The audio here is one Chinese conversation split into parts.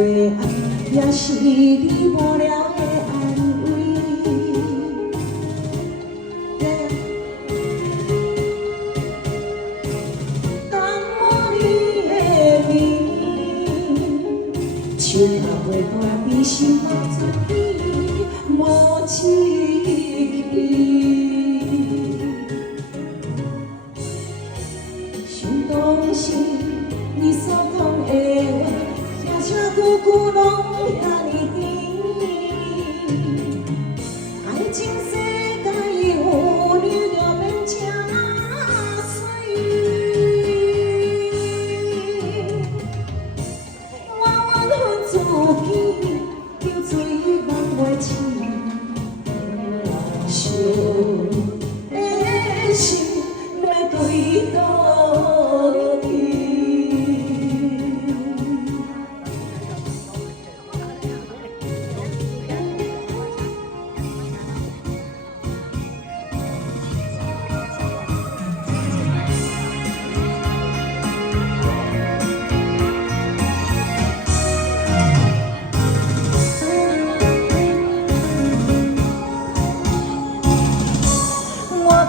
最爱，也是你无聊的安慰。等我你的面，手也袂断，你心嘛做起无志气。想当时你所讲的话，声声句句拢遐尼甜。爱情世界有你就变真水。我怨恨自己，叫水梦袂醒，伤的心要对倒去？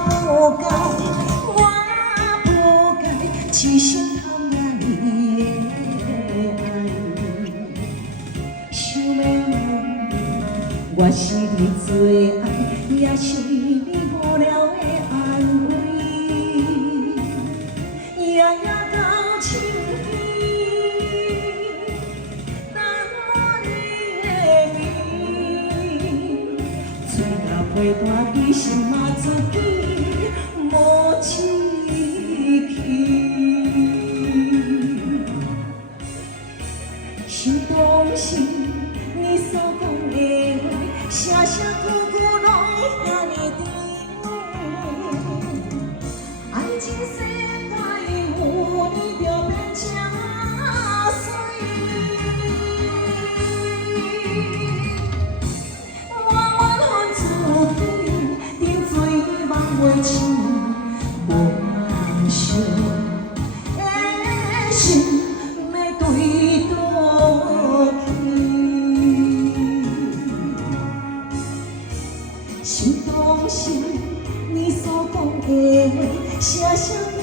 不该，我不该痴心贪恋你的爱。想要问，我是你最爱，也是你无聊的安慰。夜夜到深天，等我你的面，嘴若袂断，你心嘛自己。无志气，想当时你所讲的话，声声句句拢遐尼甜。爱情世界有你就变真水。我怨恨自己，沉醉梦袂醒。梦想的心要对倒去？想当时你所讲的话，声声。